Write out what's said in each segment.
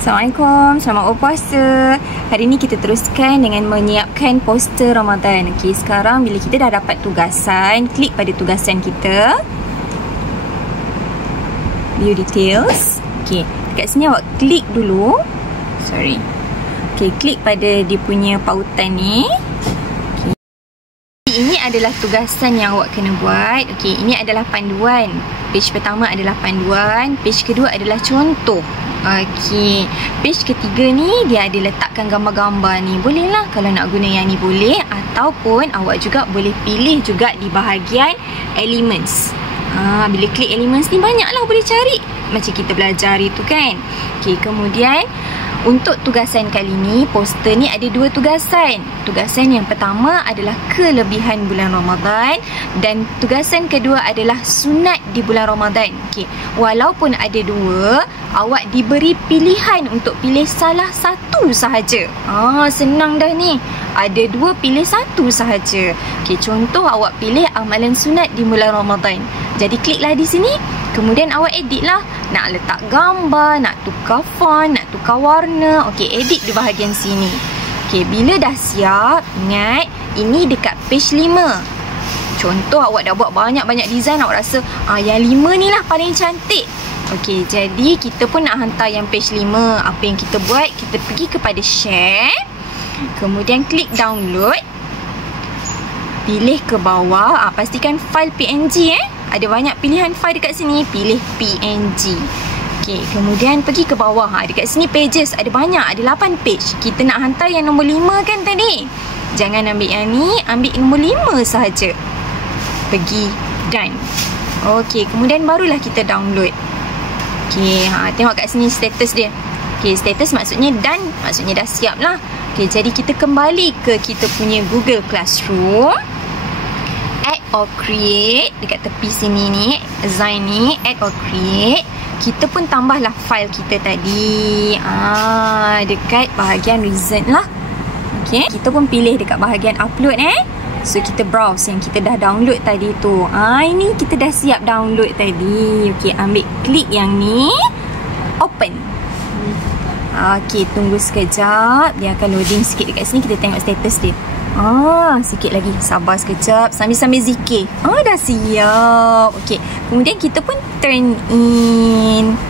Assalamualaikum, selamat berpuasa. Hari ni kita teruskan dengan menyiapkan poster Ramadan. Okey, sekarang bila kita dah dapat tugasan, klik pada tugasan kita. View details. Okey, dekat sini awak klik dulu. Okey, klik pada dia punya pautan ni. Okey. Ini adalah tugasan yang awak kena buat. Okey, ini adalah panduan. Page pertama adalah panduan, page kedua adalah contoh. Okey, page ketiga ni dia ada letakkan gambar-gambar ni. Bolehlah kalau nak guna yang ni boleh, ataupun awak juga boleh pilih juga di bahagian elements. Bila klik elements ni banyaklah boleh cari macam kita belajar itu kan. Okey, kemudian untuk tugasan kali ni, poster ni ada dua tugasan. Tugasan yang pertama adalah kelebihan bulan Ramadan dan tugasan kedua adalah sunat di bulan Ramadan. Okey, walaupun ada dua, awak diberi pilihan untuk pilih salah satu sahaja. Senang dah ni. Ada dua, pilih satu sahaja. Okey, contoh awak pilih amalan sunat di bulan Ramadan. Jadi kliklah di sini. Kemudian awak edit lah. Nak letak gambar, nak tukar font, nak tukar warna. Okey, edit di bahagian sini. Okey, bila dah siap, ingat ini dekat page 5. Contoh awak dah buat banyak-banyak design, awak rasa yang 5 ni lah paling cantik. Okey, jadi kita pun nak hantar yang page 5. Apa yang kita buat? Kita pergi kepada share. Kemudian klik download. Pilih ke bawah. Pastikan file PNG Ada banyak pilihan file dekat sini. Pilih PNG. Okey, kemudian pergi ke bawah. Dekat sini pages. Ada banyak. Ada 8 page. Kita nak hantar yang nombor 5 kan tadi? Jangan ambil yang ni. Ambil nombor 5 sahaja. Pergi done. Okey, kemudian barulah kita download. Okey, tengok kat sini status dia. Okey, status maksudnya done. Maksudnya dah siap lah. Okey, jadi kita kembali ke kita punya Google Classroom. Add or create. Dekat tepi sini ni, assign ni, add or create. Kita pun tambahlah file kita tadi. Dekat bahagian recent lah. Okey, kita pun pilih dekat bahagian upload So kita browse yang kita dah download tadi tu. Ini kita dah siap download tadi. Okey, ambil klik yang ni. Open. Okey, tunggu sekejap. Dia akan loading sikit dekat sini. Kita tengok status dia. Sikit lagi. Sabar sekejap. Sambil-sambil zikir. Dah siap. Okey, kemudian kita pun turn in.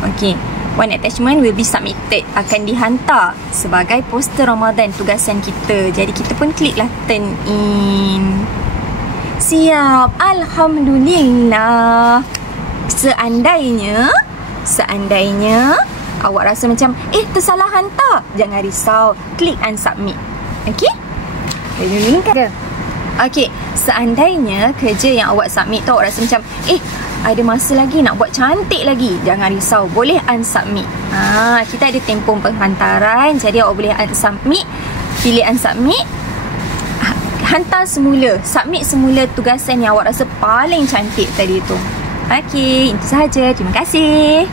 Okey, one attachment will be submitted. Akan dihantar sebagai poster Ramadan tugasan kita. Jadi kita pun kliklah turn in. Siap. Alhamdulillah. Seandainya awak rasa macam tersalah hantar, jangan risau. Klik unsubmit. Okey? Okey, seandainya kerja yang awak submit tu awak rasa macam ada masa lagi nak buat cantik lagi, jangan risau, boleh unsubmit. Kita ada tempoh penghantaran, jadi awak boleh unsubmit. Pilih unsubmit. Hantar semula, submit semula tugasan yang awak rasa paling cantik tadi tu. Okey, itu sahaja. Terima kasih.